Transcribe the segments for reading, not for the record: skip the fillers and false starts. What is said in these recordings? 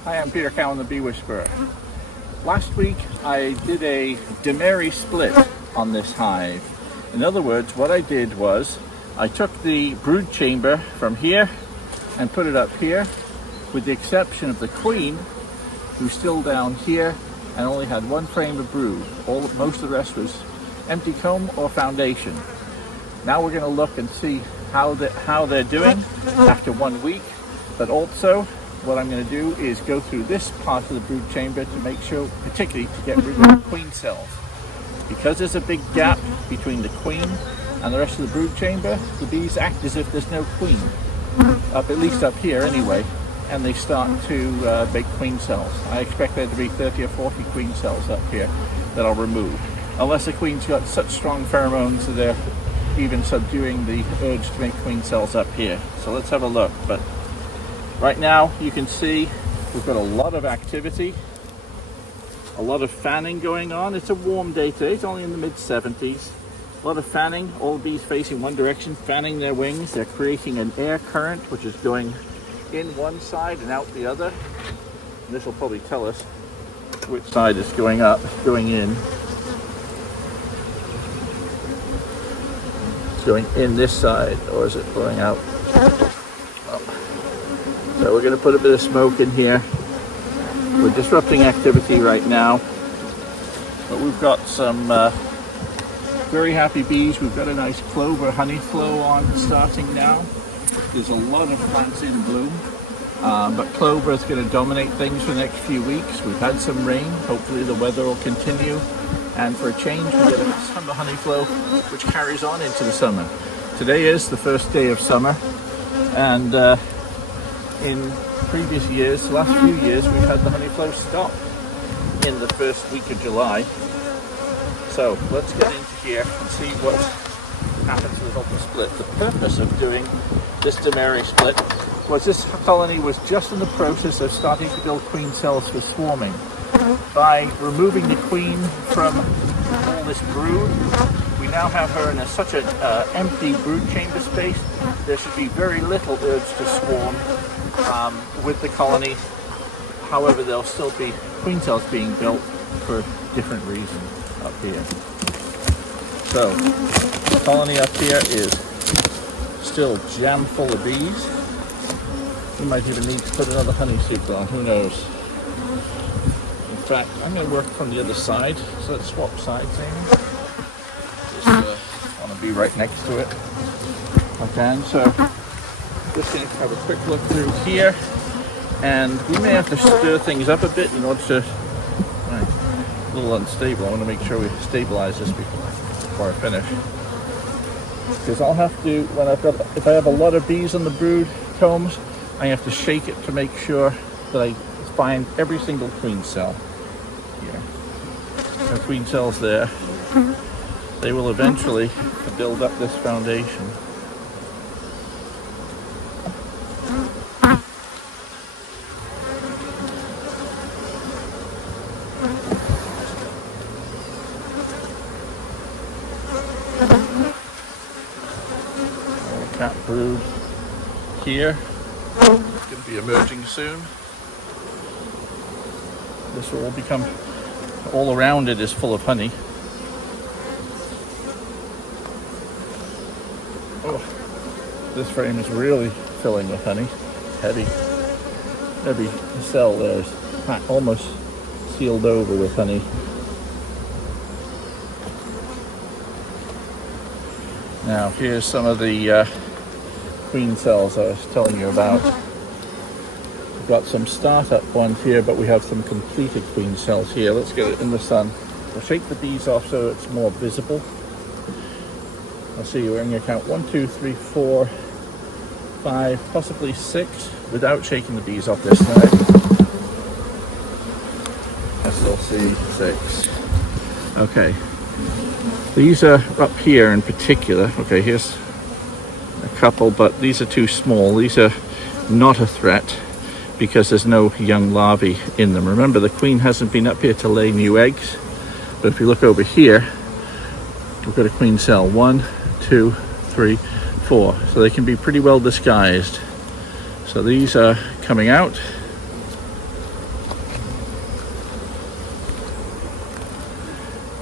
Hi, I'm Peter Cowan, the Bee Whisperer. Last week I did a Demaree split on this hive. In other words, what I did was I took the brood chamber from here and put it up here, with the exception of the queen, who's still down here and only had one frame of brood. Most of the rest was empty comb or foundation. Now we're going to look and see how they're doing after 1 week, but also what I'm going to do is go through this part of the brood chamber to make sure, particularly to get rid of the queen cells. Because there's a big gap between the queen and the rest of the brood chamber, the bees act as if there's no queen, at least up here anyway, and they start to make queen cells. I expect there to be 30 or 40 queen cells up here that I'll remove, unless the queen's got such strong pheromones that they're even subduing the urge to make queen cells up here. So let's have a look. But right now you can see we've got a lot of activity, a lot of fanning going on. It's a warm day today, it's only in the mid-70s. A lot of fanning, all the bees facing one direction, fanning their wings. They're creating an air current which is going in one side and out the other. And this will probably tell us which side is going up, going in. It's going in this side, or is it blowing out? So we're going to put a bit of smoke in here. We're disrupting activity right now, but we've got some very happy bees. We've got a nice clover honey flow on starting now. There's a lot of plants in bloom, but clover is going to dominate things for the next few weeks. We've had some rain. Hopefully the weather will continue, and for a change we get a summer honey flow which carries on into the summer. Today is the first day of summer, and in previous years, the last few years, we've had the honey flow stop in the first week of July. So let's get into here and see what happens with the split. The purpose of doing this Demaree split was this colony was just in the process of starting to build queen cells for swarming. By removing the queen from all this brood, we now have her in such an empty brood chamber space. There should be very little urge to swarm with the colony. However, there'll still be queen cells being built for different reasons up here. So the colony up here is still jam full of bees. We might even need to put another honey seeker on, who knows. In fact, I'm going to work from the other side, so let's swap sides, Amy. Just want to be right next to it. Okay, so just going to have a quick look through here, and we may have to stir things up a bit in order to, a little unstable. I want to make sure we stabilize this before I finish, because I'll have to, if I have a lot of bees on the brood combs, I have to shake it to make sure that I find every single queen cell here. No queen cells there. They will eventually build up this foundation. Cat brood here. It's going to be emerging soon. This will all become, all around it is full of honey. Oh, this frame is really filling with honey. Heavy. Every cell there is almost sealed over with honey. Now here's some of the queen cells I was telling you about. We've got some startup ones here, but we have some completed queen cells here. Let's get it in the sun. We'll shake the bees off so it's more visible. I'll see, we're going to count 1, 2, 3, 4, 5, possibly 6 without shaking the bees off this side. I still see 6. Okay. These are up here in particular. Okay, here's a couple, but these are too small. These are not a threat because there's no young larvae in them. Remember, the queen hasn't been up here to lay new eggs. But if you look over here, we've got a queen cell. 1, 2, 3, 4. So they can be pretty well disguised. So these are coming out.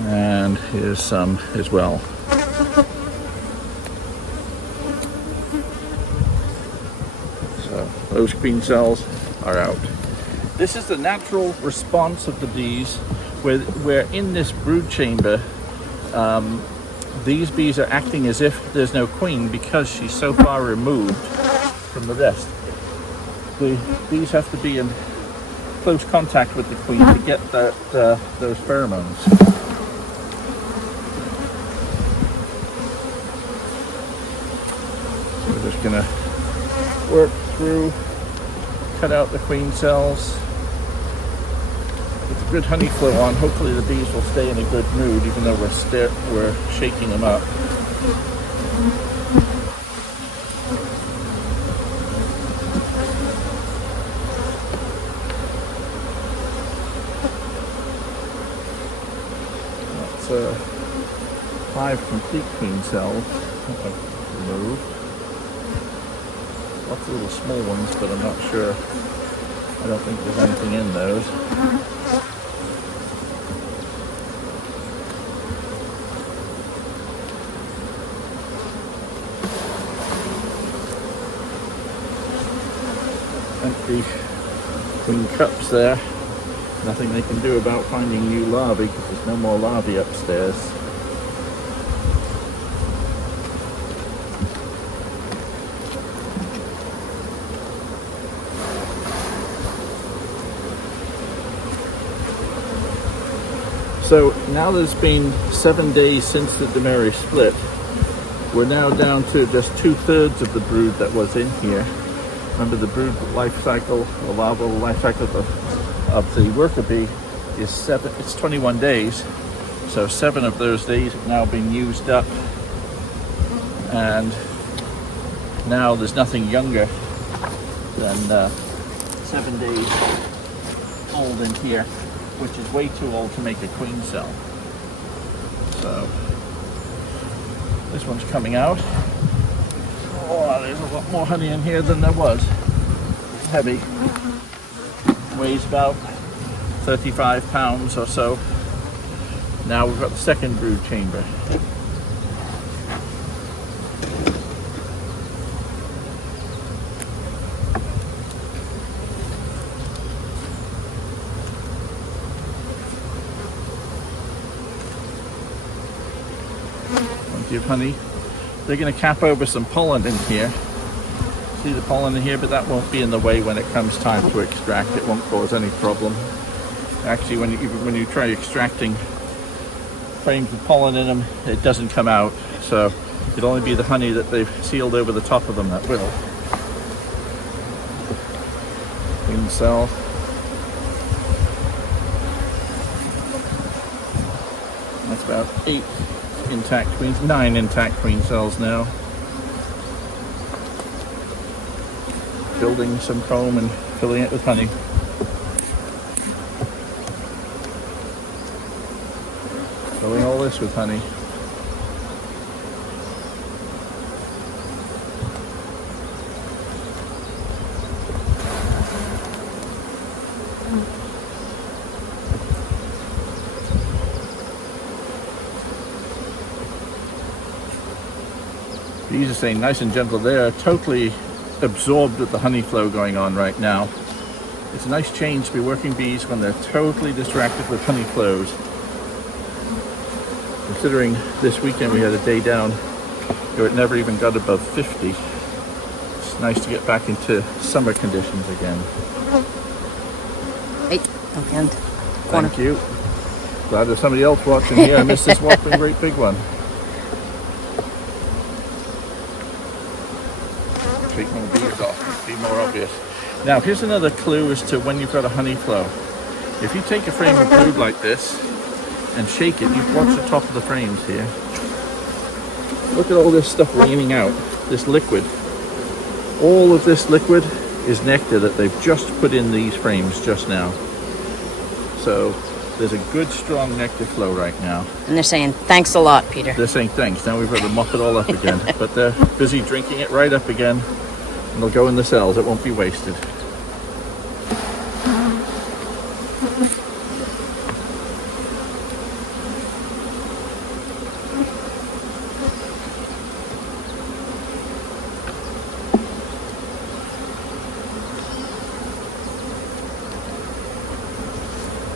And here's some as well. So those queen cells are out. This is the natural response of the bees, where in this brood chamber, these bees are acting as if there's no queen because she's so far removed from the rest. The bees have to be in close contact with the queen to get those pheromones. So we're just gonna work through, cut out the queen cells. With a good honey flow on, hopefully the bees will stay in a good mood even though we're shaking them up. That's 5 complete queen cells that I've removed. Lots of little small ones, but I'm not sure. I don't think there's anything in those. Empty queen cups there. Nothing they can do about finding new larvae because there's no more larvae upstairs. So now there's been 7 days since the Demaree split. We're now down to just 2/3 of the brood that was in here. Remember, the brood life cycle, the larval life cycle of the worker bee is 21 days. So 7 of those days have now been used up. And now there's nothing younger than 7 days old in here, which is way too old to make a queen cell. So this one's coming out. Oh, there's a lot more honey in here than there was. It's heavy. Weighs about 35 pounds or so. Now we've got the second brood chamber. Plenty of honey. They're going to cap over some pollen in here. See the pollen in here, but that won't be in the way when it comes time to extract. It won't cause any problem. Actually, when you try extracting frames with pollen in them, it doesn't come out. So it'll only be the honey that they've sealed over the top of them that will. Queen cell. That's about 9 intact queen cells now. Building some comb and filling it with honey. Filling all this with honey. Bees are staying nice and gentle. They are totally absorbed with the honey flow going on right now. It's a nice change to be working bees when they're totally distracted with honey flows. Considering this weekend we had a day down where it never even got above 50. It's nice to get back into summer conditions again. Hey, okay. Thank you. Glad there's somebody else watching here. I missed this whopping great big one. Take more bees off, be more obvious. Now here's another clue as to when you've got a honey flow. If you take a frame of brood like this and shake it, you watch the top of the frames here. Look at all this stuff raining out, this liquid. All of this liquid is nectar that they've just put in these frames just now. So there's a good strong nectar flow right now. And they're saying, thanks a lot, Peter. They're saying thanks. Now we've got to mop it all up again. But they're busy drinking it right up again. And they'll go in the cells. It won't be wasted.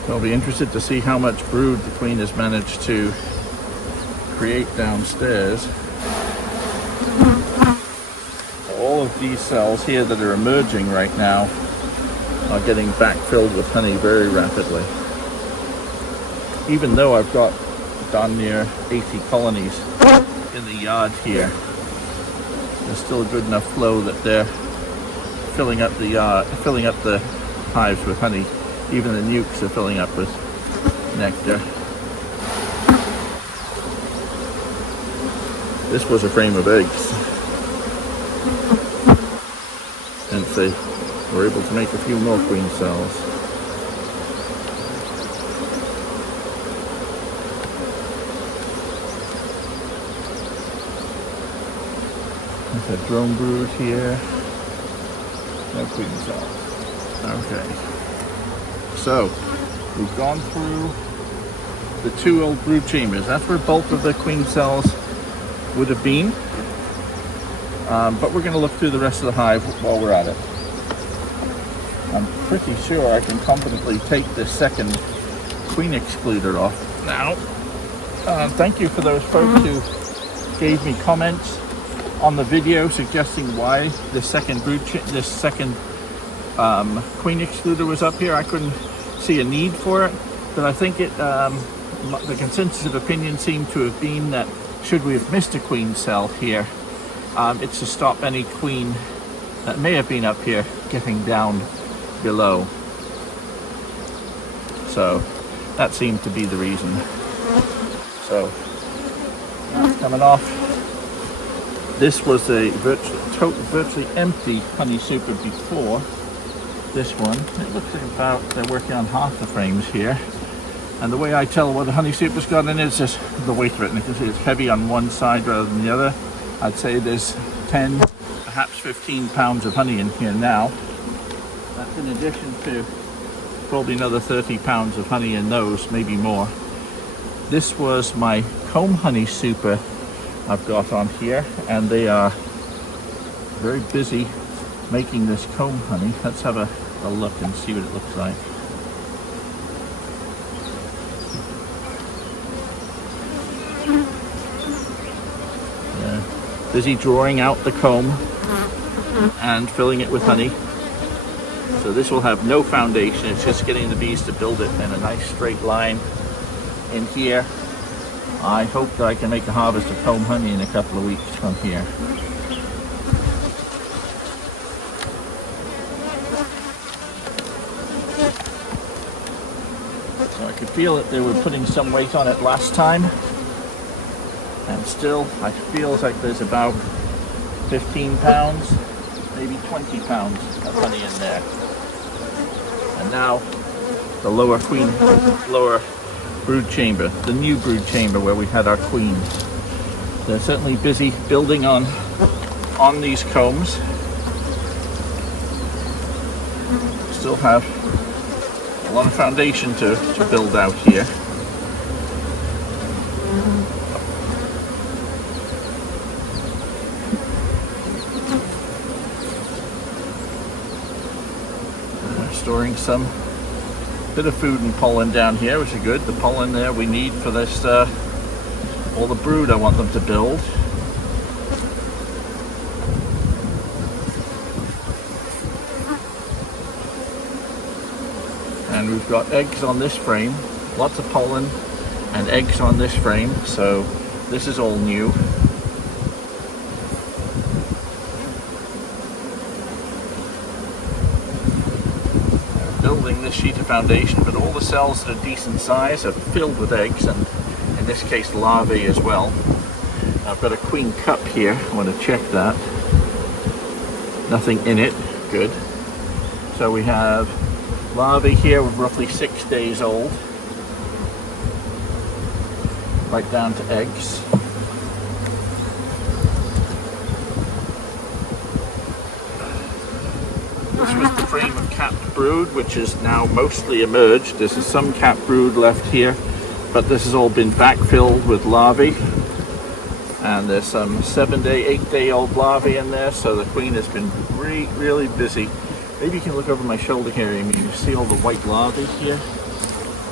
So I'll be interested to see how much brood the queen has managed to create downstairs. All of these cells here that are emerging right now are getting backfilled with honey very rapidly. Even though I've got darn near 80 colonies in the yard here, there's still a good enough flow that they're filling up the hives with honey. Even the nukes are filling up with nectar. This was a frame of eggs, and they were able to make a few more queen cells. There's a drone brood here. No queen cells. Okay. So, we've gone through the two old brood chambers. That's where both of the queen cells would have been. But we're going to look through the rest of the hive while we're at it. I'm pretty sure I can competently take this second queen excluder off now. Thank you for those folks who gave me comments on the video suggesting why the second queen excluder was up here. I couldn't see a need for it, but I think the consensus of opinion seemed to have been that should we have missed a queen cell here, it's to stop any queen that may have been up here getting down below. So that seemed to be the reason. So that's coming off. This was a virtually empty honey super before this one. It looks like about they're working on half the frames here. And the way I tell what a honey super's got in it is just the weight of it. And you can see it's heavy on one side rather than the other. I'd say there's 10, perhaps 15 pounds of honey in here now. That's in addition to probably another 30 pounds of honey in those, maybe more. This was my comb honey super I've got on here, and they are very busy making this comb honey. Let's have a look and see what it looks like. Busy drawing out the comb and filling it with honey. So this will have no foundation, it's just getting the bees to build it in a nice straight line in here. I hope that I can make a harvest of comb honey in a couple of weeks from here. So I could feel that they were putting some weight on it last time. And still, I feel like there's about 15 pounds, maybe 20 pounds of honey in there. And now, the lower brood chamber, the new brood chamber where we had our queens. They're certainly busy building on these combs. Still have a lot of foundation to build out here. Storing some bit of food and pollen down here, which is good. The pollen there we need for this, all the brood I want them to build. And we've got eggs on this frame, lots of pollen and eggs on this frame, so this is all new. Building this sheet of foundation, but all the cells that are decent size are filled with eggs, and in this case larvae as well. I've got a queen cup here, I want to check that. Nothing in it, good. So we have larvae here with roughly 6 days old, right down to eggs. This was the frame of capped brood, which is now mostly emerged. There's some capped brood left here, but this has all been backfilled with larvae. And there's some 7-day, 8-day-old larvae in there, so the queen has been really busy. Maybe you can look over my shoulder here, Amy. You see all the white larvae here?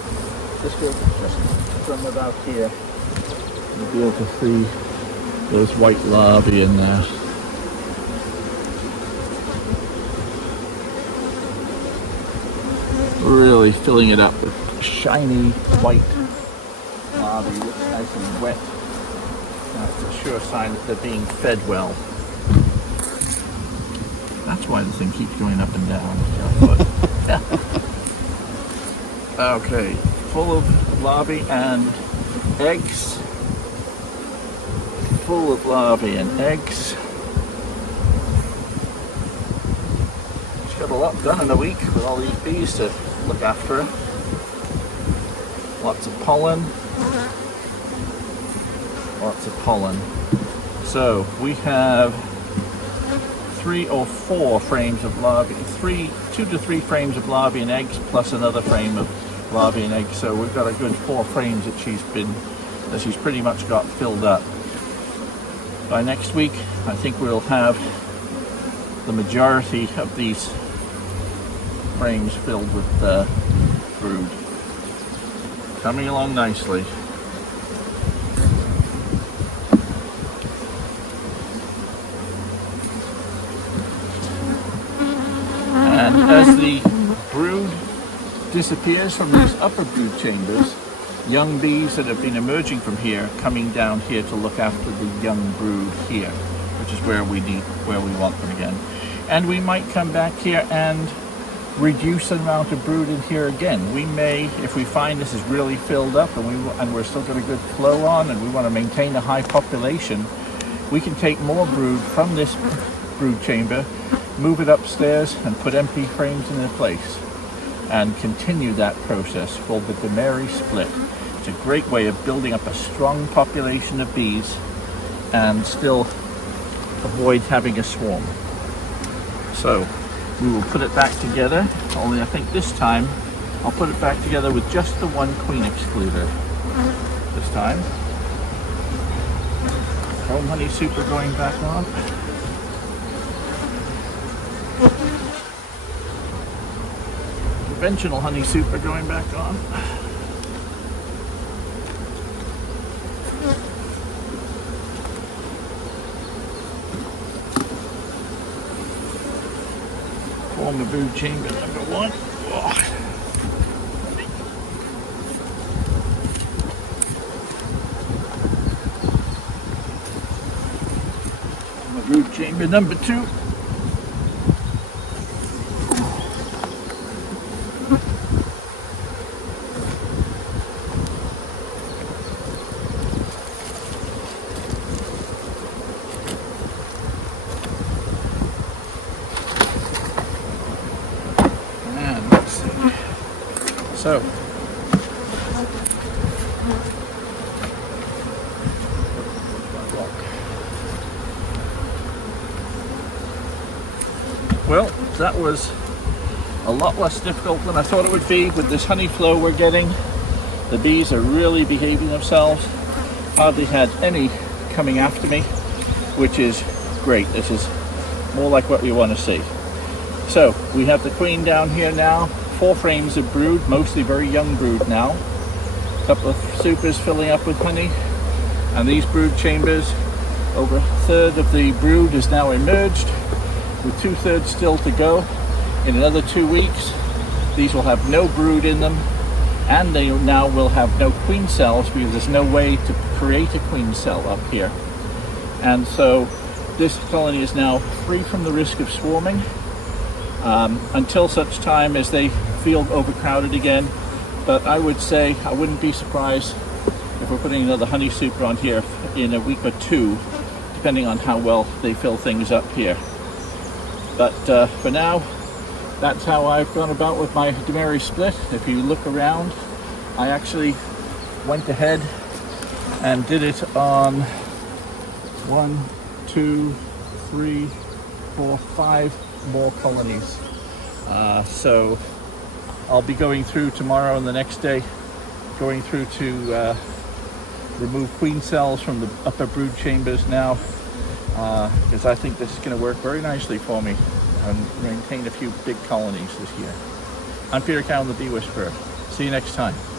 Just go just from about here. You'll be able to see those white larvae in there. Really filling it up with shiny white larvae. Looks nice and wet. That's a sure sign that they're being fed well. That's why the thing keeps going up and down. Okay, full of larvae and eggs. Full of larvae and eggs. She's got a lot done in a week with all these bees to look after. Lots of pollen. Lots of pollen. So we have 3 or 4 frames of larvae, 2 to 3 frames of larvae and eggs, plus another frame of larvae and eggs. So we've got a good 4 frames that she's pretty much got filled up. By next week, I think we'll have the majority of these frames filled with brood. Coming along nicely. And as the brood disappears from these upper brood chambers, young bees that have been emerging from here coming down here to look after the young brood here, which is where we want them again. And we might come back here and reduce the amount of brood in here again. We may, if we find this is really filled up and we're still got a good flow on and we want to maintain a high population, we can take more brood from this brood chamber, move it upstairs and put empty frames in their place and continue that process called the Demaree split. It's a great way of building up a strong population of bees and still avoid having a swarm. So we will put it back together, only I think this time I'll put it back together with just the one queen excluder this time. Home honey super going back on. Conventional honey super going back on. Former brood chamber number 1. Oh. Former brood chamber number 2. So, well, that was a lot less difficult than I thought it would be with this honey flow we're getting. The bees are really behaving themselves. Hardly had any coming after me, which is great. This is more like what we want to see. So, we have the queen down here now. 4 frames of brood, mostly very young brood now. A couple of supers filling up with honey. And these brood chambers, over a third of the brood is now emerged, with 2/3 still to go. In another 2 weeks, these will have no brood in them, and they now will have no queen cells because there's no way to create a queen cell up here. And so this colony is now free from the risk of swarming. Until such time as they feel overcrowded again. But I would say I wouldn't be surprised if we're putting another honey super on here in a week or 2, depending on how well they fill things up here. But for now, that's how I've gone about with my Demaree split. If you look around, I actually went ahead and did it on 1, 2, 3, 4, 5 more colonies. So I'll be going through tomorrow and the next day, going through to remove queen cells from the upper brood chambers now, because I think this is going to work very nicely for me and maintain a few big colonies this year. I'm Peter Cowan, the Bee Whisperer. See you next time.